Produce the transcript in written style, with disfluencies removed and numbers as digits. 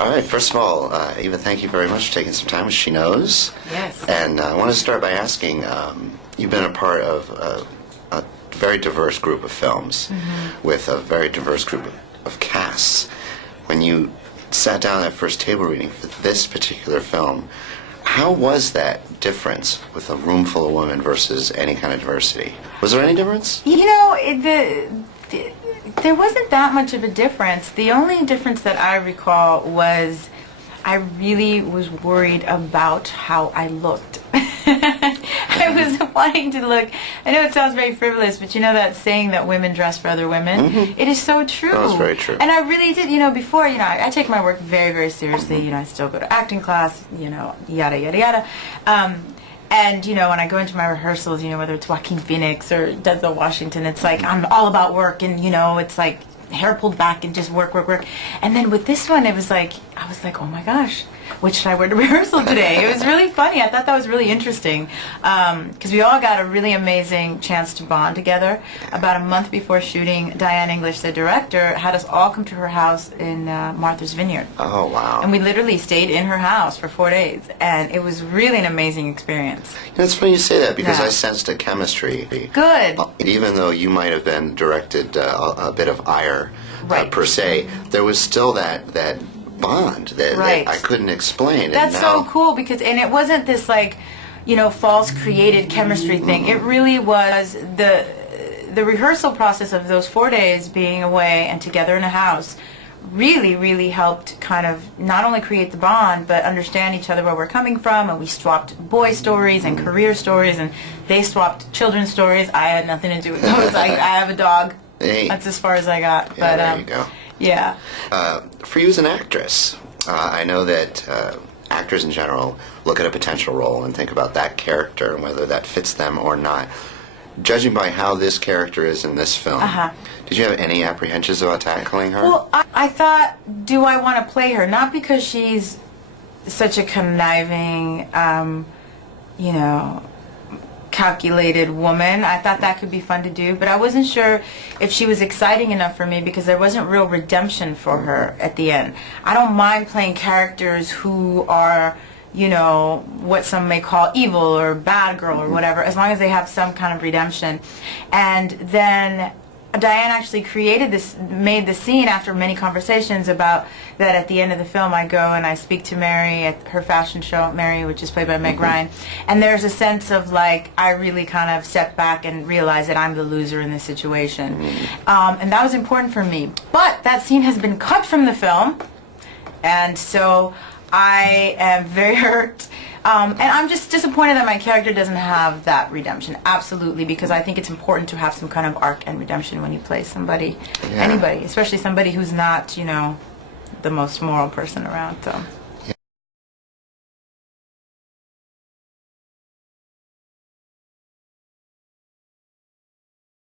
All right, first of all, Eva, thank you very much for taking some time with SheKnows. Yes. And I want to start by asking, you've been a part of a very diverse group of films with a very diverse group of casts. When you sat down at that first table reading for this particular film, how was that difference with a room full of women versus any kind of diversity? Was there any difference? You know, there wasn't that much of a difference. The only difference that I recall was I really was worried about how I looked. I was wanting to look, I know it sounds very frivolous, but you know that saying that women dress for other women? It is so true. That was very true. And I really did, before, I take my work very, very seriously. I still go to acting class, yada, yada, yada. And, when I go into my rehearsals, whether it's Joaquin Phoenix or Denzel Washington, it's like I'm all about work and, it's like hair pulled back and just work, work, work. And then with this one, I was like, oh my gosh, what should I wear to rehearsal today? It was really funny. I thought that was really interesting because we all got a really amazing chance to bond together. About a month before shooting, Diane English, the director, had us all come to her house in Martha's Vineyard. Oh, wow. And we literally stayed in her house for 4 days, and it was really an amazing experience. It's funny you say that because Yeah. I sensed a chemistry. Good. Even though you might have been directed a bit of ire, Right. per se, there was still that bond that Right. I couldn't explain. That's and now, so cool because, and it wasn't this like, false created chemistry thing. It really was the rehearsal process of those 4 days being away and together in a house really, really helped kind of not only create the bond, but understand each other where we're coming from. And we swapped boy stories and career stories, and they swapped children's stories. I had nothing to do with those. I have a dog. Hey. That's as far as I got. Yeah, But there you go. yeah. For you as an actress, I know that actors in general look at a potential role and think about that character and whether that fits them or not. Judging by how this character is in this film, did you have any apprehensions about tackling her? Well, I thought, do I want to play her? Not because she's such a conniving, calculated woman. I thought that could be fun to do, but I wasn't sure if she was exciting enough for me because there wasn't real redemption for her at the end. I don't mind playing characters who are, what some may call evil or bad girl or whatever, as long as they have some kind of redemption. And then Diane actually made the scene after many conversations about that at the end of the film I go and I speak to Mary at her fashion show, Mary, which is played by Meg Ryan, and there's a sense of like, I really kind of step back and realize that I'm the loser in this situation. And that was important for me. But that scene has been cut from the film, and so I am very hurt. And I'm just disappointed that my character doesn't have that redemption, absolutely, because I think it's important to have some kind of arc and redemption when you play somebody, anybody, especially somebody who's not, the most moral person around, so.